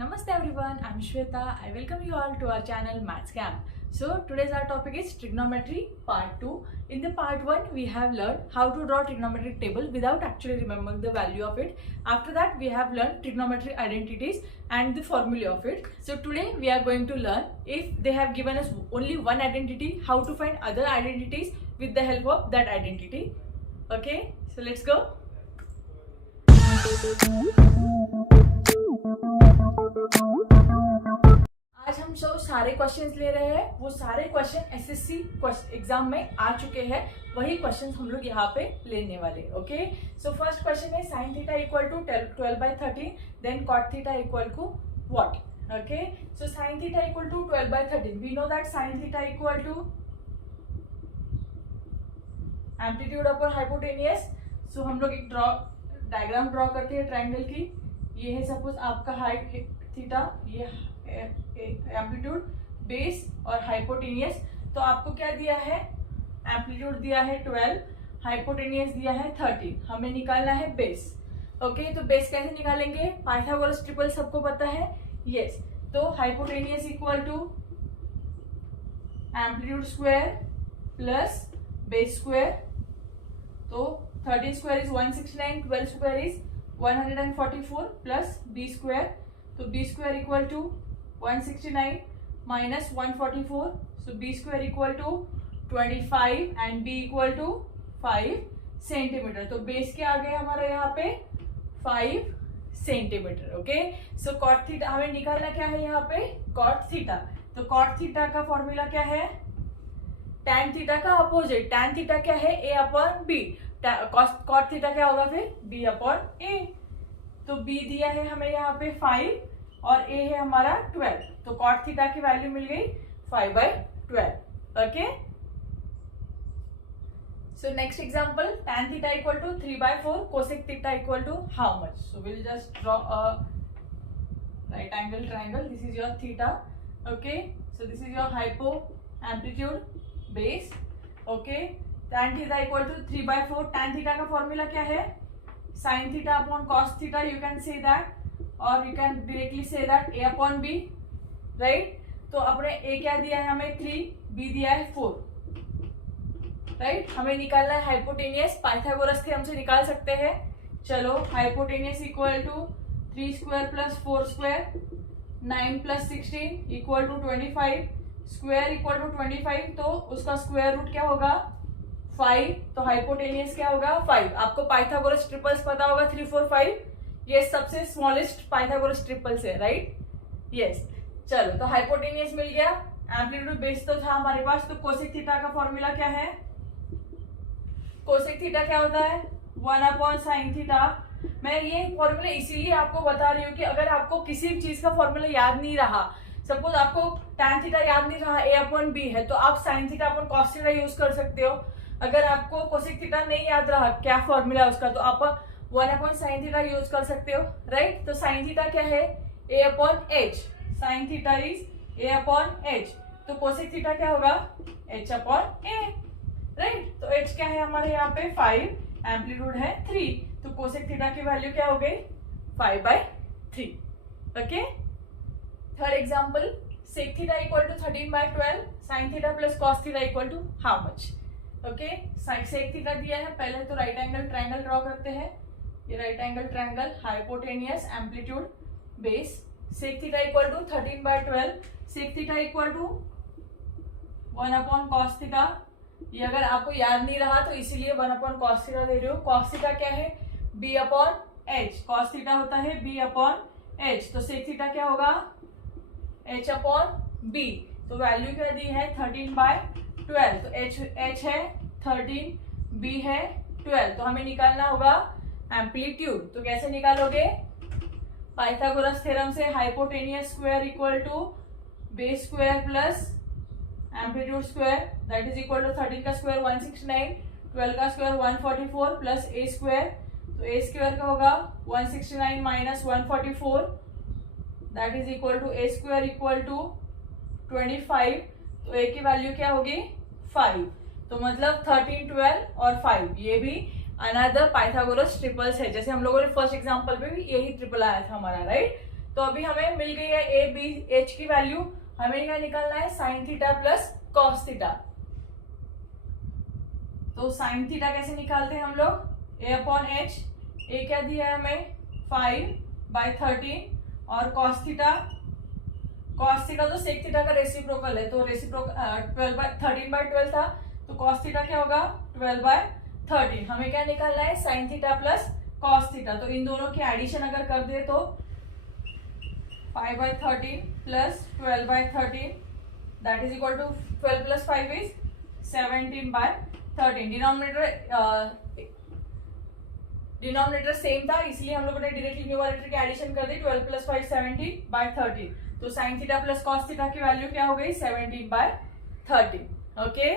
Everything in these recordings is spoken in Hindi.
Namaste everyone, I'm Shweta. I welcome you all to our channel Maths Camp. So today's our topic is trigonometry part 2. In the part 1 we have learned how to draw trigonometric table without actually remembering the value of it. After that we have learned trigonometry identities and the formula of it. So today we are going to learn if they have given us only one identity, how to find other identities with the help of that identity. Okay, so let's go. आज हम जो सारे क्वेश्चंस ले रहे हैं वो सारे क्वेश्चन एसएससी एग्जाम में आ चुके हैं, वही क्वेश्चंस हम लोग यहाँ पे लेने वाले. ओके, सो फर्स्ट क्वेश्चन है sin theta equal to 12/13, then cot theta equal to what. Okay, so sin theta equal to 12/13, we know that sin theta equal to amplitude upon hypotenuse. So हम लोग एक डायग्राम ड्रॉ करते हैं ट्रायंगल की. ये है सपोज आपका हाइट थीटा, ये एम्पलीट्यूड, बेस और हाइपोटेनियस. तो आपको क्या दिया है, एम्पलीट्यूड दिया है 12, हाइपोटेनियस दिया है 13. हमें निकालना है बेस. ओके, तो बेस कैसे निकालेंगे, पाइथागोरस ट्रिपल सबको पता है. यस, तो hypotenuse equal to amplitude square plus base square. तो 13 square is 169, 12 square is 144 plus b square. तो b square equal to 169 minus 144, so b square equal to 25 and b equal to 5 centimetre. तो बेस क्या आ गया हमारा यहाँ पे 5 centimetre. Okay, so cot theta हमें निकालना क्या है यहाँ पे, कॉट थीटा. तो कॉट थीटा का फॉर्मूला क्या है, टैन थीटा का अपोजिट. टैन थीटा क्या है, ए अपॉन बी. कॉट थीटा क्या होगा फिर, बी अपॉन ए. तो बी दिया है हमें यहाँ पे 5 और ए है हमारा 12. तो कॉट थीटा की वैल्यू मिल गई 5/12. Okay, so next example, tan theta equal to 3/4, cosec theta equal to how much. So will just draw a right angle triangle. This is your theta. Okay, so this is your hypo, amplitude, base. Okay, tan theta equal to 3/4. tan theta का फॉर्मूला क्या है, sin theta upon cos theta. You can say that और you can directly say that a upon b, right. तो अपने a क्या दिया है हमें 3, b दिया है 4, राइट. हमें निकालना है हाइपोटेनियस. पाइथागोरस थ्योरम से निकाल सकते हैं. चलो, hypotenuse equal to 3 square plus 4 square, 9 plus 16 equal to 25, square equal to 25. तो उसका स्क्वायर रूट क्या होगा 5. तो हाइपोटेनियस क्या होगा 5. आपको पाइथागोरस ट्रिपल्स पता होगा 3, 4, 5. ये सबसे स्मॉलेस्ट पाइथागोरस ट्रिपल्स है, राइट. यस, चलो, तो हाइपोटेनियस मिल गया. एम्पलीट्यूड बेस तो था हमारे पास. तो कोसेक थीटा का फॉर्मूला क्या है, कोसेक थीटा क्या होता है 1 अपॉन साइन थीटा. मैं ये फॉर्मूला इसीलिए आपको बता रही हूँ कि अगर आपको किसी भी चीज का फॉर्मूला याद नहीं रहा, सपोज आपको tan थीटा याद नहीं रहा, a अपॉन बी है, तो आप sine theta upon cos theta use कर सकते हो. अगर आपको कोसेक थीटा नहीं याद रहा क्या फॉर्मूला है उसका, तो आप 1 अपॉन साइन थीटा यूज कर सकते हो, राइट. तो साइन थीटा क्या है, a upon H. Sine theta is a upon H. तो कोसेक थीटा क्या होगा h अपॉन a, राइट. तो h क्या है हमारे यहाँ पे 5, एम्पलीट्यूड है 3. तो कोसेक थीटा की वैल्यू क्या हो गई 5/3. Okay, third example, sec theta equal to 13/12, sine theta plus cos theta equal to how much. Okay, sec theta दिया है. पहले तो राइट एंगल ट्रायंगल ड्रॉ करते हैं. ये right angle triangle, hypotenuse, amplitude, base. Sec theta equal to 13/12. Sec theta equal to 1 upon cos theta. ये अगर आपको याद नहीं रहा तो इसीलिए 1 अपॉन कॉस थीटा दे रही हो. कॉस थीटा क्या है b upon H. Cos theta होता है b अपॉन एच. तो सेक थीटा क्या होगा h अपॉन b. तो वैल्यू क्या दी है 13/12. तो h है 13, b है 12. तो हमें निकालना होगा एम्पलीट्यूड. तो कैसे निकालोगे, पाइथागोरस थ्योरम से hypotenuse square equal to base square plus amplitude square, that is equal to 13 का स्क्वायर 169, 12 का स्क्वायर 144 प्लस a स्क्वायर. तो a स्क्वायर का होगा 169 minus 144, that is equal to a square equal to 25. तो a की वैल्यू क्या होगी 5. तो मतलब 13, 12 और 5, ये भी अनदर पाइथागोरस ट्रिपल्स है. जैसे हम लोगों ने फर्स्ट एग्जांपल पे भी यही ट्रिपल आया था हमारा, राइट. तो अभी हमें मिल गई है ए बी एच की वैल्यू, हमें क्या निकालना है sign theta plus cos theta. तो साइन थीटा कैसे निकालते हैं हम लोग, ए अपॉन एच, ए क्या दिया है हमें 5/13 और कॉस थीटा तो सेक थीटा का रेसिप्रोकल है, तो रेसिप्रोकल 13/12 था, तो कॉस थीटा क्या होगा 12/13। हमें क्या निकालना है sign theta plus cos theta, तो इन दोनों की एडिशन अगर कर दे तो 5/13 plus 12/13 that is equal to 12 plus 5 is 17/13। Denominator same था, इसलिए हम लोगों ने डायरेक्टली न्यूमरेटर की एडिशन कर दी, 12 प्लस 5 17/13। तो sine theta plus cos theta की वैल्यू क्या हो गई 17/13। ओके,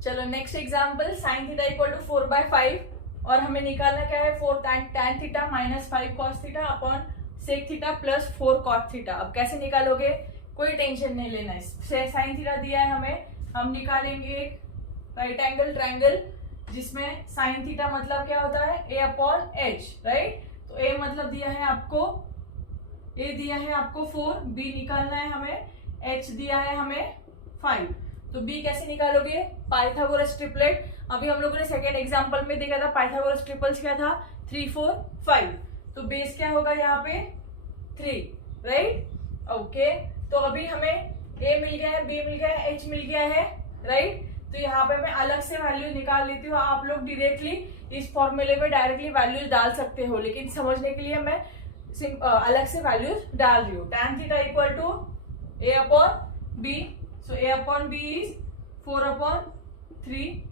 चलो next example, sine theta equal to 4/5 और हमें निकालना क्या है 4 tan theta minus 5 cos theta upon sec theta plus 4 cot theta. अब कैसे निकालोगे, कोई टेंशन नहीं लेना है, साइन थीटा दिया है हमें, हम निकालेंगे एक राइट एंगल ट्राइंगल जिसमें साइन थीटा मतलब क्या होता है ए अपॉन एच, राइट। तो ए मतलब दिया है आपको, ए दिया है आपको 4, बी निकालना है हमें, एच दिया है हमें 5। तो बी कैसे निकालोगे, पाइथागोरस ट्रिपलेट। अभी हम लोगों ने सेकेंड एग्जांपल में देखा था पाइथागोरस ट्रिपल्स क्या था 3 4 5, तो बेस क्या होगा यहाँ पे 3, राइट। ओके, तो अभी हमें ए मिल गया है, बी मिल गया है, एच मिल गया है, राइट। तो यहाँ पे मैं अलग से वैल्यू निकाल लेती हूँ, आप लोग डायरेक्टली इस फॉर्मूले में डायरेक्टली वैल्यूज डाल सकते हो, लेकिन समझने के लिए मैं अलग से वैल्यूज डाल रही हूँ। tan theta equal to A upon B, so A upon B is 4/3।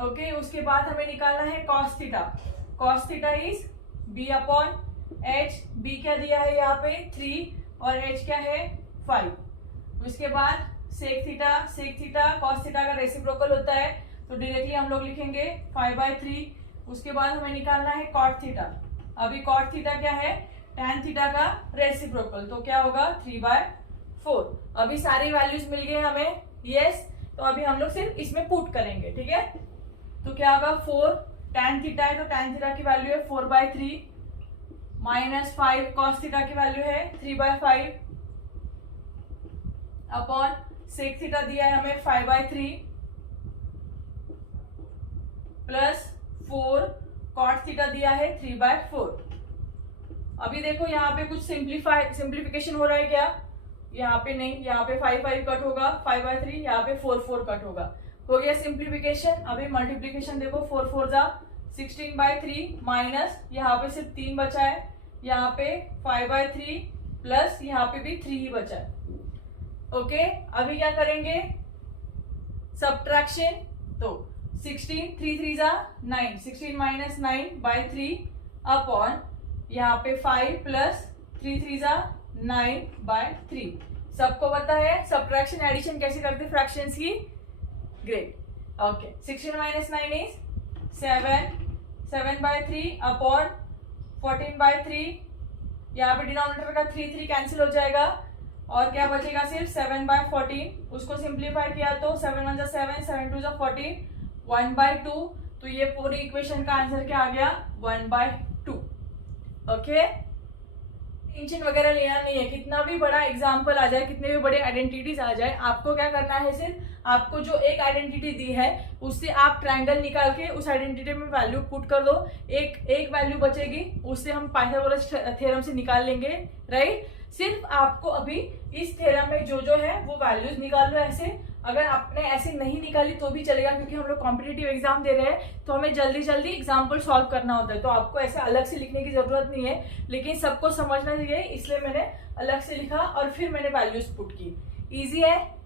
Okay, उसके बाद हमें निकालना है cos theta, cos theta is B upon H, B क्या दिया है यहाँ पे 3 और एच क्या है 5। उसके बाद सेक थीटा cos थीटा का रेसिप्रोकल होता है, तो डायरेक्टली हम लोग लिखेंगे 5/3। उसके बाद हमें निकालना है cot थीटा, अभी cot थीटा क्या है tan थीटा का रेसिप्रोकल, तो क्या होगा 3/4। अभी सारी वैल्यूज मिल गए हमें, यस। तो अभी हम लोग सिर्फ इसमें पुट करेंगे, ठीक है। तो क्या होगा 4 tan थीटा है, तो tan थीटा की वैल्यू है 4/3 माइनस 5 cos थीटा की वैल्यू है 3/5 अपॉन सेक थीटा दिया है हमें 5/3 प्लस 4 cot थीटा दिया है 3/4। अभी देखो यहाँ पे कुछ सिंप्लीफिकेशन हो रहा है क्या, यहाँ पे नहीं, यहाँ पे 5 कट होगा 5/3, यहाँ पे 4 कट होगा, हो गया सिंप्लीफिकेशन। अभी मल्टीप्लीकेशन देखो 4 4 जा 16/3 माइनस यहाँ पे सिर्फ 3 बचा है, यहाँ पे 5/3 प्लस यहाँ पे भी 3 ही बचा है। ओके, अभी क्या करेंगे सब्ट्रैक्शन, तो 16 3 3 जा 9, 16 माइनस 9/3 अपॉन यहाँ पे 5 प्लस 3 3 जा 9/3। सबको पता है सब्ट्रैक्शन एडिशन कैसे करते फ्रैक्शंस की, great. Okay, 16 minus 9 is 7/3 upon 14/3, यहाँ पे डिनोमिनेटर का 3 3 कैंसिल हो जाएगा और क्या बचेगा सिर्फ 7/14। उसको सिंप्लीफाई किया तो 7 1 7 7 2 14 1/2, तो ये पूरी इक्वेशन का आंसर क्या आ गया 1/2। ओके, टेंशन वगैरह लेना नहीं है, कितना भी बड़ा एग्जाम्पल आ जाए, कितने भी बड़े आइडेंटिटीज आ जाए, आपको क्या करना है सिर्फ आपको जो एक आइडेंटिटी दी है उससे आप ट्रायंगल निकाल के उस आइडेंटिटी में वैल्यू पुट कर दो, एक वैल्यू बचेगी, उससे हम पाइथागोरस थ्योरम से निकाल लेंगे, राइट। सिर्फ आपको अभी इस थ्योरम में जो है वो वैल्यूज निकाल लो ऐसे। अगर आपने ऐसे नहीं निकाली तो भी चलेगा, क्योंकि हम लोग कॉम्पिटिटिव एग्जाम दे रहे हैं तो हमें जल्दी जल्दी एग्जाम्पल सॉल्व करना होता है, तो आपको ऐसे अलग से लिखने की जरूरत नहीं है, लेकिन सबको समझना चाहिए इसलिए मैंने अलग से लिखा और फिर मैंने वैल्यूज पुट की। इजी है।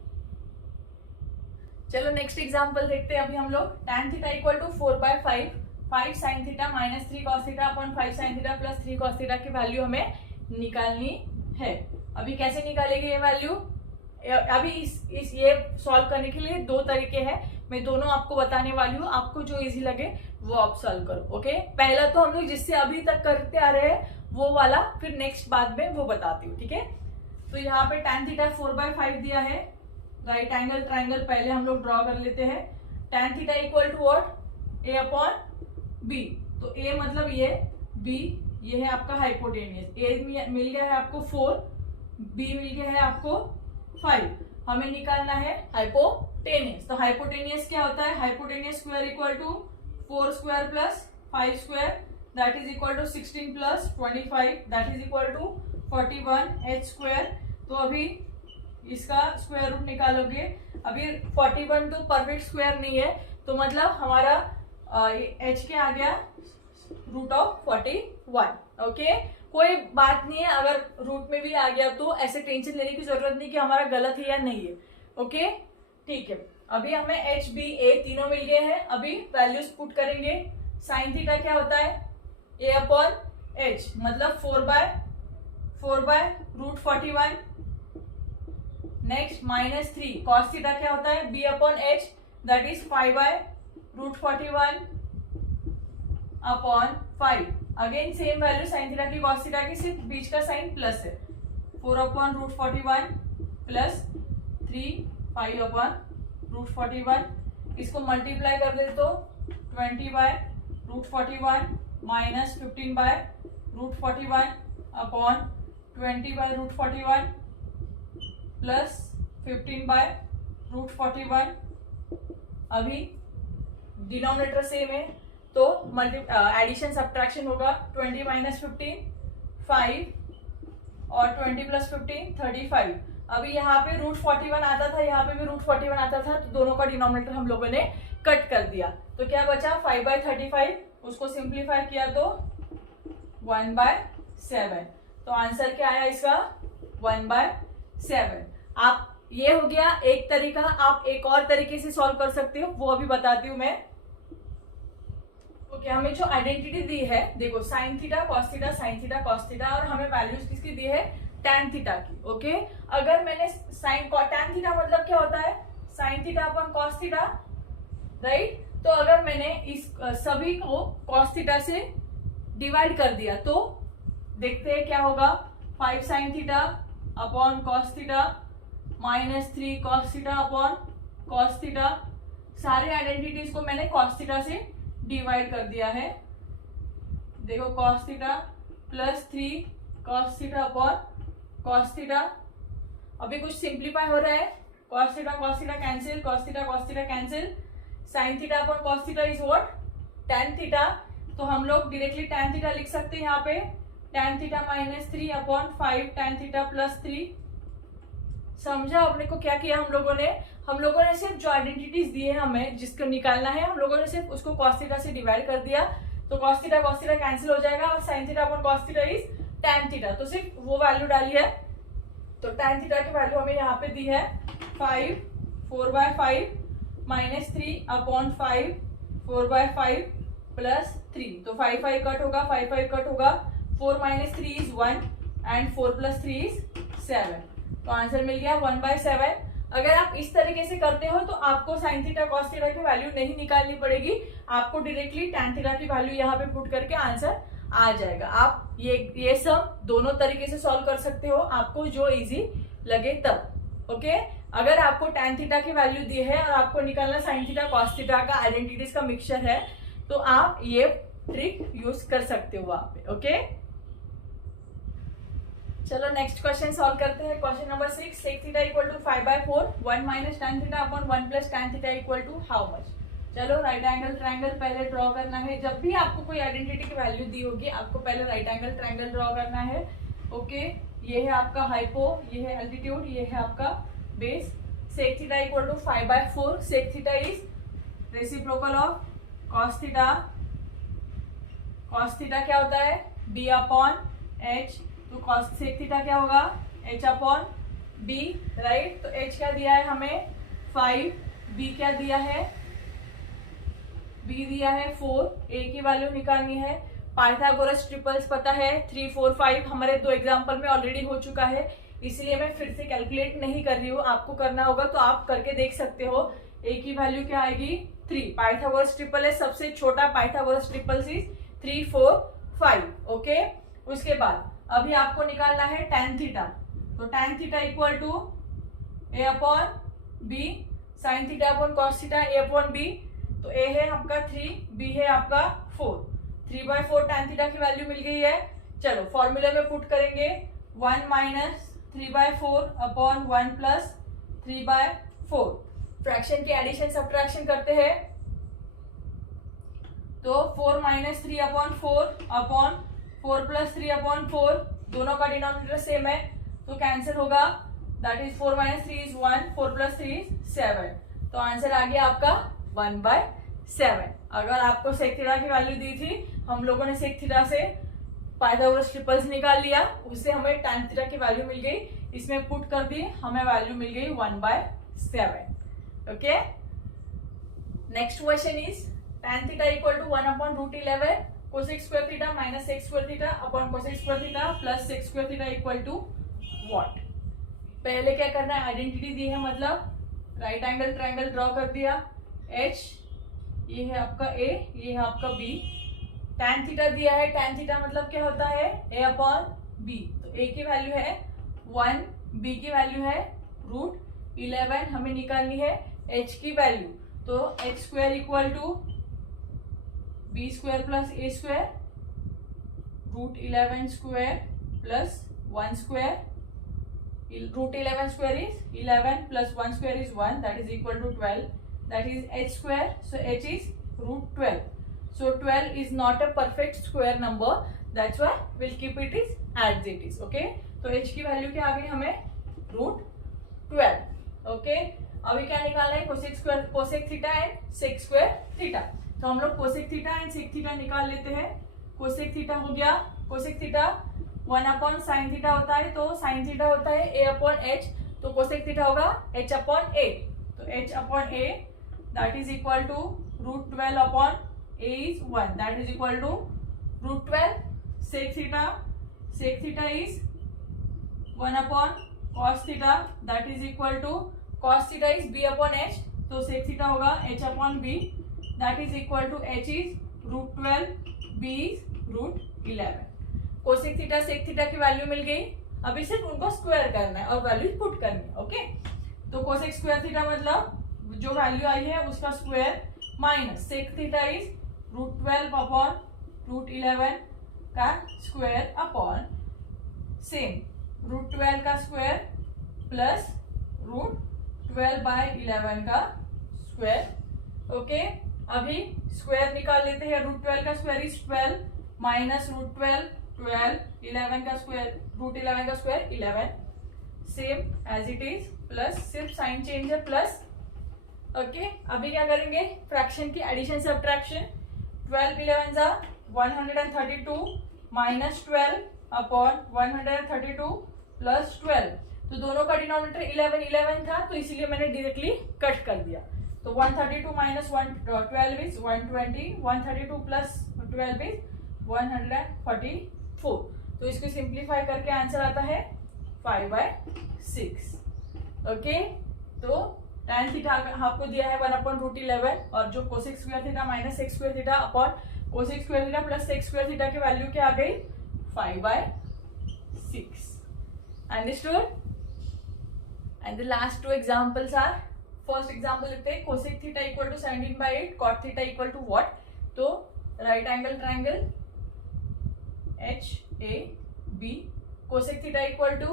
चलो नेक्स्ट एग्जाम्पल देखते हैं अभी हम लोग। tan theta equal to 4/5, 5 sin theta minus 3 cos theta upon 5 sin theta plus 3 cos theta की वैल्यू हमें निकालनी है। अभी कैसे निकालेंगे ये वैल्यू, अभी इस ये सॉल्व करने के लिए दो तरीके हैं, मैं दोनों आपको बताने वाली हूँ, आपको जो इजी लगे वो आप सॉल्व करो। ओके, पहला तो हम लोग जिससे अभी तक करते आ रहे हैं वो वाला, फिर नेक्स्ट बाद में वो बताती हूँ, ठीक है। तो यहाँ पे tan थीटा 4/5 दिया है, राइट एंगल ट्राइंगल पहले हम लोग ड्रॉ कर लेते हैं। tan theta equal to what, a upon b, तो a मतलब ये, b ये है आपका हाइपोटेनियस। ए मिल गया है आपको 4, बी मिल गया है आपको 5। हमें निकालना है हाइपोटेनियस। तो हाइपोटेनियस क्या होता है? Hypotenuse square equal to 4 square plus 5 square that is equal to 16 plus 25 that is equal to 41 h square. तो अभी इसका स्क्वायर रूट निकालोगे। अभी 41 तो परफेक्ट स्क्वायर नहीं है, तो मतलब हमारा h क्या आ गया? Root of 41। ओके, कोई बात नहीं है, अगर रूट में भी आ गया तो ऐसे टेंशन लेने की जरूरत नहीं कि हमारा गलत है या नहीं है। ओके, ठीक है। अभी हमें h b a तीनों मिल गए हैं। अभी वैल्यूज पुट करेंगे। साइन थीटा क्या होता है? a अपॉन h, मतलब 4 by root 41। Next -3 cos theta क्या होता है? b upon h that is 5 by root 41 upon 5। Again same value sine theta की कॉस थीटा की, सिर्फ बीच का साइन प्लस है। 4 upon root 41 plus 3 5 upon root 41। इसको मल्टीप्लाई कर दे तो 20 by root 41 minus 15 by root 41 upon 20 by root 41 plus 15 by root 41। अभी डिनोमिनेटर सेम है तो एडिशन सब्ट्रैक्शन होगा। 20 माइनस 15 5 और 20 प्लस 15 35। अभी यहाँ पे रूट 41 आता था, यहाँ पे भी रूट 41 आता था, तो दोनों का डिनोमिनेटर हम लोगों ने कट कर दिया। तो क्या बचा? 5 बाय 35। उसको सिंप्लीफाई किया तो 1 बाय 7। तो आंसर क्या आया इसका? 1 बाय 7। आप ये हो गया एक तरीका। आप एक और तरीके से सॉल्व कर सकते हो, वो अभी बताती हूँ मैं। ओके, हमें जो आइडेंटिटी दी है, देखो sine theta cos theta sine theta cos theta, और हमें वैल्यूज किसकी दी है? टैन थीटा की। ओके, अगर मैंने साइन टैन थीटा मतलब क्या होता है? Sine theta upon cos theta, right. तो अगर मैंने इस सभी को कॉस थीटा से डिवाइड कर दिया तो देखते हैं क्या होगा। 5 sine theta upon cos theta -3 cos theta upon cos theta. सारे आइडेंटिटीज को मैंने कॉस थीटा से डिवाइड कर दिया है। देखो cos theta plus 3 cos theta upon cos theta. अभी कुछ सिंप्लीफाई हो रहा है। Cos theta cancel, cos theta cancel. Sine theta upon cos theta is what? Tan theta. तो हम लोग डायरेक्टली टैन थीटा लिख सकते हैं यहाँ पे। Tan theta -3 upon 5 tan theta plus 3। समझा आपने को क्या किया हम लोगों ने सिर्फ जो आइडेंटिटीज दी है हमें जिसको निकालना है, हम लोगों ने सिर्फ उसको कॉस थीटा से डिवाइड कर दिया। तो कॉस थीटा कैंसिल हो जाएगा और sine theta upon cos theta is tan theta. तो सिर्फ वो वैल्यू डाली है। तो टैन थीटा की वैल्यू हमें यहाँ पे दी है 4 बाय 5 -3 अपॉन 5 4 बाय 5 प्लस 3। तो 5 कट होगा, 5 कट होगा। 4 - 3 इज 1 एंड 4 + 3 इज 7। तो आंसर मिल गया 1 बाय 7। अगर आप इस तरीके से करते हो तो आपको साइन थीटा कॉस थीटा की वैल्यू नहीं निकालनी पड़ेगी, आपको डायरेक्टली टैन थीटा की वैल्यू यहाँ पे पुट करके आंसर आ जाएगा। आप ये सब दोनों तरीके से सॉल्व कर सकते हो, आपको जो इजी लगे तब। ओके, अगर आपको टैन थीटा की वैल्यू दी है और आपको निकालना साइन थीटा कॉस थीटा का आइडेंटिटीज का मिक्सचर है, तो आप ये ट्रिक यूज कर सकते हो वहां पे। ओके, चलो नेक्स्ट क्वेश्चन सॉल्व करते हैं। Question number 6, sec theta equal to 5/4 1 - tan theta upon 1 + tan theta equal to how much. चलो राइट एंगल ट्रायंगल पहले ड्रॉ करना है। जब भी आपको कोई आइडेंटिटी की वैल्यू दी होगी आपको पहले राइट एंगल ट्रायंगल ड्रॉ करना है। ओके, ये है आपका हाइपो, ये है एल्टीट्यूड, ये है आपका base. sec theta equal to 5/4। sec theta is reciprocal of cos theta. cos theta क्या होता है? b upon h। तो cos sec थीटा क्या होगा? h upon b, right. तो h क्या दिया है हमें? 5। b क्या दिया है? b दिया है 4। a की वैल्यू निकालनी है। पाइथागोरस ट्रिपल्स पता है 3 4 5 हमारे 2 एग्जाम्पल में ऑलरेडी हो चुका है, इसलिए मैं फिर से कैलकुलेट नहीं कर रही हूँ। आपको करना होगा तो आप करके देख सकते हो। a की वैल्यू क्या आएगी? 3। पाइथागोरस ट्रिपल है, सबसे छोटा पाइथागोरस ट्रिपल्स इज 3 4 5। ओके, उसके बाद अभी आपको निकालना है tan थीटा। तो tan theta equal to a upon b, sin theta upon cos theta a upon b। तो a है आपका 3, b है आपका 4। 3/4 tan थीटा की वैल्यू मिल गई है। चलो फॉर्मूले में पुट करेंगे 1 माइनस 3/4 अपॉन 1 प्लस 3/4। फ्रैक्शन की एडिशन सब्ट्रैक्शन करते हैं तो 4 minus 3 upon 4 upon 4 plus 3 upon 4, दोनों का डिनोमिनेटर सेम है तो कैंसिल होगा। That is 4 minus 3 is 1, 4 plus 3 is 7। तो आंसर आ गया आपका 1/7। अगर आपको सेक थीटा की वैल्यू दी थी, हम लोगों ने सेक थीटा से पाइथागोरस ट्रिपल्स निकाल लिया, उससे हमें tan थीटा की वैल्यू मिल गई, इसमें पुट कर दी, हमें वैल्यू मिल गई 1/7। Okay, next question is tan theta equal to 1/√11 cosec square theta minus sec square theta upon cosec square theta plus sec square theta equal to what. पहले क्या करना है, आइडेंटिटी दी है, मतलब राइट एंगल ट्रायंगल ड्रॉ कर दिया। H ये है आपका A, ये है आपका B। tan थीटा दिया है, tan थीटा मतलब क्या होता है A अपॉन B। तो A की वैल्यू है 1, B की वैल्यू है √11, हमें निकालनी है H की वैल्यू। तो h square equal to b square plus a square √11 square plus 1 square. √11 square is 11 plus 1 square is 1, that is equal to 12, that is h square. So h is √12. So 12 is not a perfect square number, that's why we'll keep it as it is. Okay, तो h की वैल्यू क्या आ गई हमें √12. ओके, अभी क्या निकालना है, cosec theta and sec square theta. तो हम लोग cosec theta and sec theta निकाल लेते हैं। कोसेक थीटा हो गया, कोसेक थीटा 1/sin थीटा होता है, तो sin थीटा होता है a/h, तो कोसेक थीटा होगा h/a। तो h/a that is equal to √12 a is 1, that is equal to √12. sec theta is 1/cos theta, that is equal to cos theta is b/h, तो sec theta होगा h/b, that is equal to h is √12, b is √11। cosec theta sec theta की वैल्यू मिल गई, अभी सिर्फ उनको स्क्वायर करना है और वैल्यू पुट करनी है। ओके, तो cosec स्क्वायर थीटा मतलब जो वैल्यू आई है उसका square minus sec theta is √12 upon √11 का स्क्वायर अपॉन सेम √12 का स्क्वायर प्लस √12/11 का स्क्वायर। ओके, अभी स्क्वायर निकाल लेते हैं। √12 का स्क्वायर इज 12 माइनस √12 12, 11 का स्क्वायर √11 का square 11, same as it is, plus सिर्फ साइन चेंज है प्लस। ओके, अभी क्या करेंगे, फ्रैक्शन की एडिशन सब्ट्रैक्शन। 12 11 जा 132 माइनस 12 अपॉन 132 प्लस 12, तो दोनों का डिनोमिनेटर 11 11 था, तो इसीलिए मैंने डायरेक्टली कट कर दिया। तो 132 माइनस 12 इज 120, 132 प्लस 12 इज 144। तो इसको सिंप्लीफाई करके आंसर आता है 5/6। ओके, तो tan थीटा आपको दिया है 1/√11 और जो cosec square theta minus sec square theta upon cosec square theta plus sec square theta की वैल्यू क्या आ गई 5/6। Understood? And the last 2 examples are, first example लिखते हैं, cosec theta equal to 17/8 cot theta equal to what. तो right angle triangle HAB, cosec theta equal to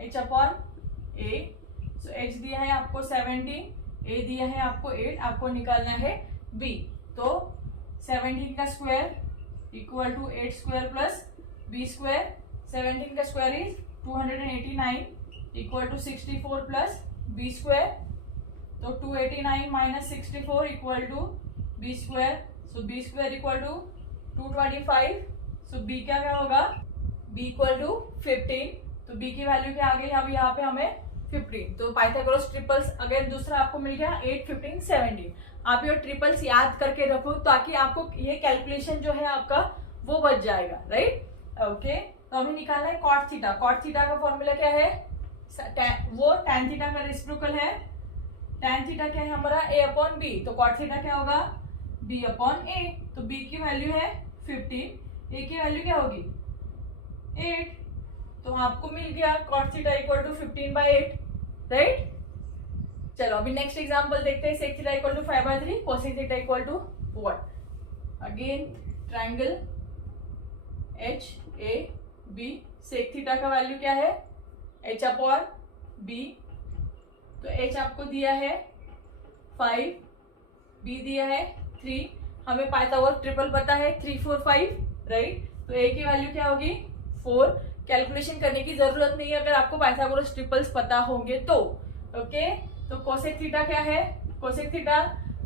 h/a। सो h दिया है आपको 17, a दिया है आपको 8, आपको निकालना है b। तो 17 का square equal to 8 square plus b square. 17 का square is 289 equal to 64 plus b square. तो 289 minus 64 equal to b square. So b square equal to 225। So b क्या होगा, b इक्वल टू 15। तो b की वैल्यू क्या आ गई अब यहाँ पे हमें 15। तो पाइथागोरस ट्रिपल्स अगर दूसरा आपको मिल गया 8 15 17, आप ये ट्रिपल्स याद करके रखो ताकि आपको ये कैलकुलेशन जो है आपका वो बच जाएगा, राइट। ओके, तो हमें निकालना है कॉट थीटा। कॉट थीटा का फॉर्मूला क्या है, वो tan थीटा का रेसिप्रोकल है। tan थीटा क्या है हमारा a/b, तो कॉट थीटा क्या होगा b/a। तो b की वैल्यू है 15, a की वैल्यू क्या होगी 8, तो आपको मिल गया cot theta equal to 15/8, right. चलो अभी नेक्स्ट एग्जांपल देखते हैं, sec theta equal to 5/3 cosec theta equal to what. Again triangle H A B, sec theta का वैल्यू क्या है, एच अपॉन बी। तो एच आपको दिया है 5, बी दिया है 3, हमें पाइथागोरस ट्रिपल पता है 3 4 5, राइट। तो ए की वैल्यू क्या होगी 4। कैलकुलेशन करने की जरूरत नहीं है अगर आपको पाइथागोरस ट्रिपल्स पता होंगे तो। ओके, तो कोसेक थीटा क्या है, cosec theta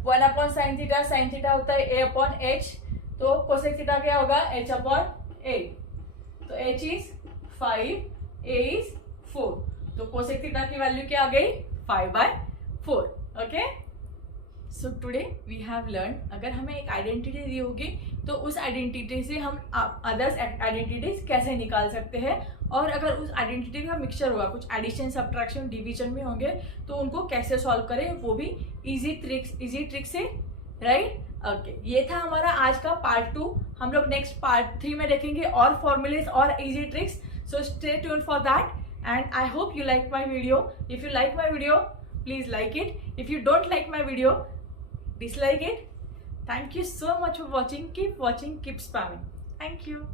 1 upon sine theta, sine theta होता है ए अपॉन एच, तो कोसेक थीटा क्या होगा एच अपॉन ए। तो एच इज 5, ए इज 4, तो कोसेक थीटा की वैल्यू क्या आ गई 5/4। Okay, so today we have learn, अगर हमें एक आइडेंटिटी दी होगी तो उस आइडेंटिटी से हम अदर्स आइडेंटिटीज कैसे निकाल सकते हैं, और अगर उस आइडेंटिटी का मिक्सचर होगा, कुछ एडिशन सब्ट्रैक्शन डिवीजन में होंगे, तो उनको कैसे सॉल्व करें, वो भी इजी ट्रिक से, राइट। ओके, ये था हमारा आज का पार्ट 2। हम लोग नेक्स्ट पार्ट 3 में देखेंगे और फॉर्मूलेज और easy tricks. So stay tuned for that and I hope you like my video. If you like my video, please like it. If you don't like my video, dislike it. Thank you so much for watching. Keep watching, keep spamming. Thank you.